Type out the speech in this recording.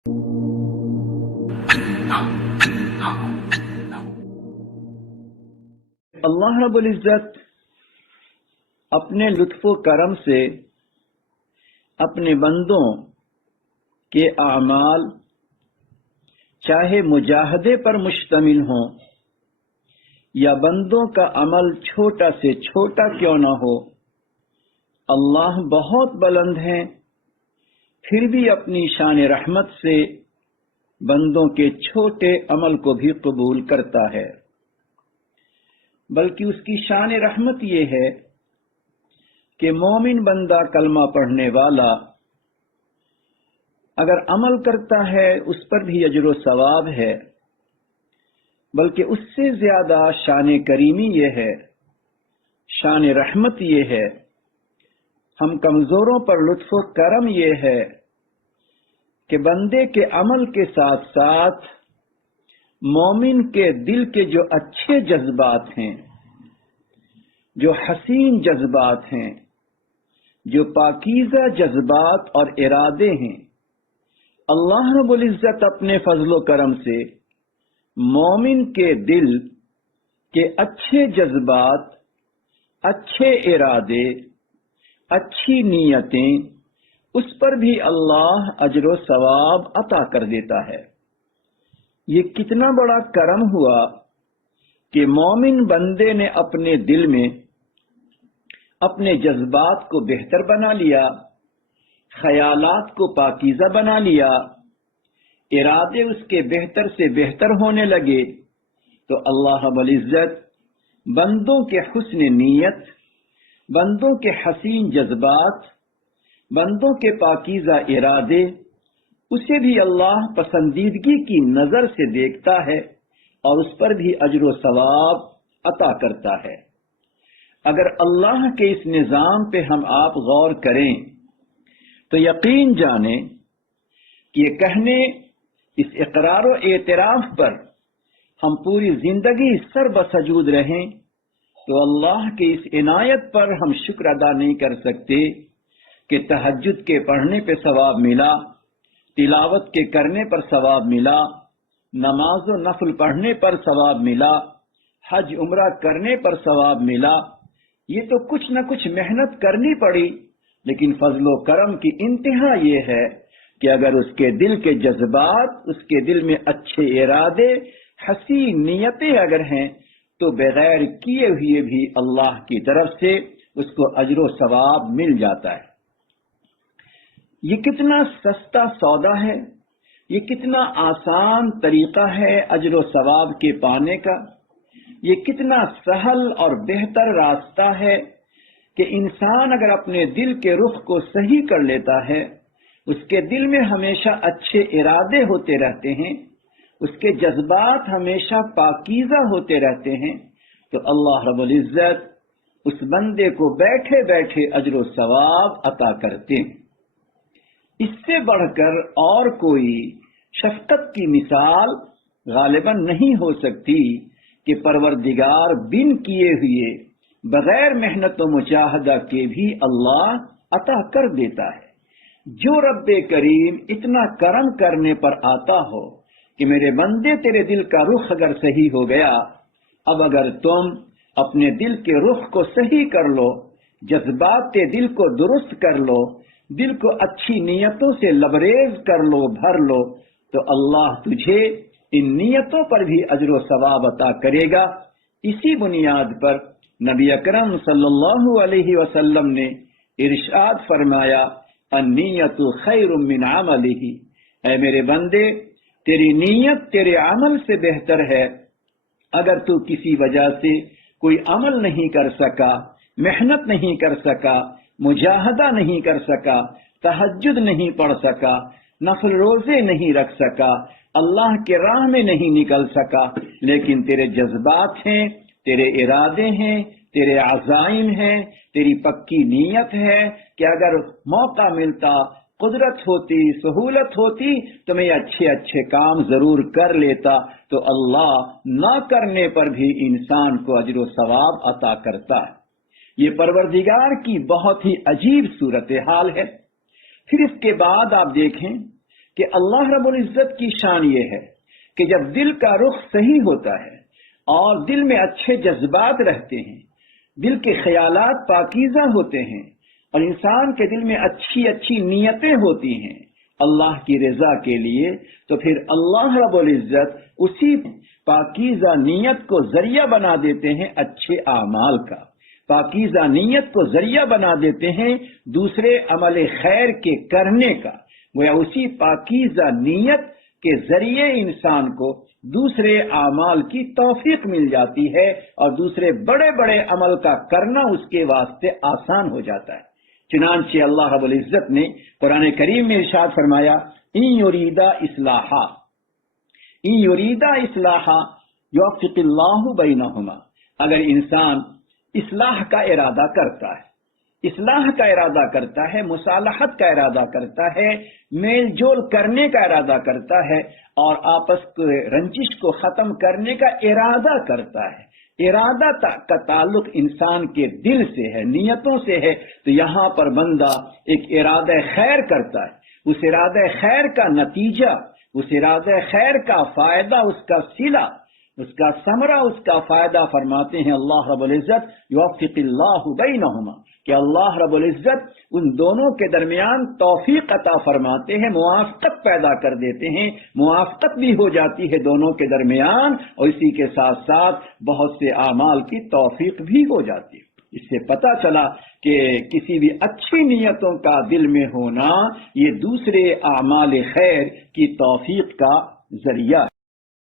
اللہ رب العزت اپنے لطف و کرم سے اپنے بندوں کے اعمال چاہے مجاہدے پر مشتمل ہوں یا بندوں کا عمل چھوٹا سے چھوٹا کیوں نہ ہو، اللہ بہت بلند ہیں، پھر بھی اپنی شان رحمت سے بندوں کے چھوٹے عمل کو بھی قبول کرتا ہے۔ بلکہ اس کی شان رحمت یہ ہے کہ مومن بندہ کلمہ پڑھنے والا اگر عمل کرتا ہے اس پر بھی اجر و ثواب ہے، بلکہ اس سے زیادہ شان کریمی یہ ہے، شان رحمت یہ ہے، ہم کمزوروں پر لطف و کرم یہ ہے کہ بندے کے عمل کے ساتھ ساتھ مومن کے دل کے جو اچھے جذبات ہیں، جو حسین جذبات ہیں، جو پاکیزہ جذبات اور ارادے ہیں، اللہ رب العزت اپنے فضل و کرم سے مومن کے دل کے اچھے جذبات، اچھے ارادے، اچھی نیتیں، اس پر بھی اللہ اجر و ثواب عطا کر دیتا ہے۔ یہ کتنا بڑا کرم ہوا کہ مومن بندے نے اپنے دل میں اپنے جذبات کو بہتر بنا لیا، خیالات کو پاکیزہ بنا لیا، ارادے اس کے بہتر سے بہتر ہونے لگے، تو اللہ رب العزت بندوں کے حسن نیت، بندوں کے حسین جذبات، بندوں کے پاکیزہ ارادے، اسے بھی اللہ پسندیدگی کی نظر سے دیکھتا ہے اور اس پر بھی اجر و ثواب عطا کرتا ہے۔ اگر اللہ کے اس نظام پہ ہم آپ غور کریں تو یقین جانیں کہ یہ کہنے، اس اقرار و اعتراف پر ہم پوری زندگی سر بسجود رہیں تو اللہ کے اس عنایت پر ہم شکر ادا نہیں کر سکتے کہ تہجد کے پڑھنے پہ ثواب ملا، تلاوت کے کرنے پر ثواب ملا، نماز و نفل پڑھنے پر ثواب ملا، حج عمرہ کرنے پر ثواب ملا۔ یہ تو کچھ نہ کچھ محنت کرنی پڑی، لیکن فضل و کرم کی انتہا یہ ہے کہ اگر اس کے دل کے جذبات، اس کے دل میں اچھے ارادے، حسین نیتیں اگر ہیں تو بغیر کیے ہوئے بھی اللہ کی طرف سے اس کو اجر و ثواب مل جاتا ہے۔ یہ کتنا سستا سودا ہے، یہ کتنا آسان طریقہ ہے اجر و ثواب کے پانے کا، یہ کتنا سہل اور بہتر راستہ ہے کہ انسان اگر اپنے دل کے رخ کو صحیح کر لیتا ہے، اس کے دل میں ہمیشہ اچھے ارادے ہوتے رہتے ہیں، اس کے جذبات ہمیشہ پاکیزہ ہوتے رہتے ہیں، تو اللہ رب العزت اس بندے کو بیٹھے بیٹھے اجر و ثواب عطا کرتے ہیں۔ اس سے بڑھ کر اور کوئی شفقت کی مثال غالباً نہیں ہو سکتی کہ پروردگار بن کیے ہوئے بغیر محنت و مجاہدہ کے بھی اللہ عطا کر دیتا ہے۔ جو رب کریم اتنا کرم کرنے پر آتا ہو کہ میرے بندے تیرے دل کا رخ اگر صحیح ہو گیا، اب اگر تم اپنے دل کے رخ کو صحیح کر لو، جذبات دل کو درست کر لو، دل کو اچھی نیتوں سے لبریز کر لو، بھر لو، تو اللہ تجھے ان نیتوں پر بھی اجر و ثواب عطا کرے گا۔ اسی بنیاد پر نبی اکرم صلی اللہ علیہ وسلم نے ارشاد فرمایا، النیت خیر من عملہ، اے میرے بندے تیری نیت تیرے عمل سے بہتر ہے۔ اگر تو کسی وجہ سے کوئی عمل نہیں کر سکا، محنت نہیں کر سکا، مجاہدہ نہیں کر سکا، تہجد نہیں پڑھ سکا، نفل روزے نہیں رکھ سکا، اللہ کے راہ میں نہیں نکل سکا، لیکن تیرے جذبات ہیں، تیرے ارادے ہیں، تیرے عزائم ہیں، تیری پکی نیت ہے کہ اگر موقع ملتا، قدرت ہوتی، سہولت ہوتی تو میں اچھے اچھے کام ضرور کر لیتا، تو اللہ نہ کرنے پر بھی انسان کو اجر و ثواب عطا کرتا ہے۔ یہ پروردگار کی بہت ہی عجیب صورتحال ہے۔ پھر اس کے بعد آپ دیکھیں کہ اللہ رب العزت کی شان یہ ہے کہ جب دل کا رخ صحیح ہوتا ہے اور دل میں اچھے جذبات رہتے ہیں، دل کے خیالات پاکیزہ ہوتے ہیں اور انسان کے دل میں اچھی اچھی نیتیں ہوتی ہیں اللہ کی رضا کے لیے، تو پھر اللہ رب العزت اسی پاکیزہ نیت کو ذریعہ بنا دیتے ہیں اچھے اعمال کا، پاکیزہ نیت کو ذریعہ بنا دیتے ہیں دوسرے عمل خیر کے کرنے کا۔ گویا اسی پاکیزہ نیت کے ذریعے انسان کو دوسرے اعمال کی توفیق مل جاتی ہے اور دوسرے بڑے بڑے عمل کا کرنا اس کے واسطے آسان ہو جاتا ہے۔ چنانچہ اللہ رب العزت نے قرآن کریم میں ارشاد فرمایا، ان یریدا اصلاحا یوفق اللہ بینہما، اگر انسان اصلاح کا ارادہ کرتا ہے، اصلاح کا ارادہ کرتا ہے، مصالحت کا ارادہ کرتا ہے، میل جول کرنے کا ارادہ کرتا ہے اور آپس کے رنجش کو ختم کرنے کا ارادہ کرتا ہے، ارادہ کا تعلق انسان کے دل سے ہے، نیتوں سے ہے، تو یہاں پر بندہ ایک ارادہ خیر کرتا ہے، اس ارادہ خیر کا نتیجہ، اس ارادہ خیر کا فائدہ، اس کا صلہ، اس کا ثمرہ، اس کا فائدہ فرماتے ہیں اللہ رب العزت یوفق اللہ بینہما، کہ اللہ رب العزت ان دونوں کے درمیان توفیق عطا فرماتے ہیں، موافقت پیدا کر دیتے ہیں، موافقت بھی ہو جاتی ہے دونوں کے درمیان اور اسی کے ساتھ ساتھ بہت سے اعمال کی توفیق بھی ہو جاتی ہے۔ اس سے پتہ چلا کہ کسی بھی اچھی نیتوں کا دل میں ہونا یہ دوسرے اعمال خیر کی توفیق کا ذریعہ ہے۔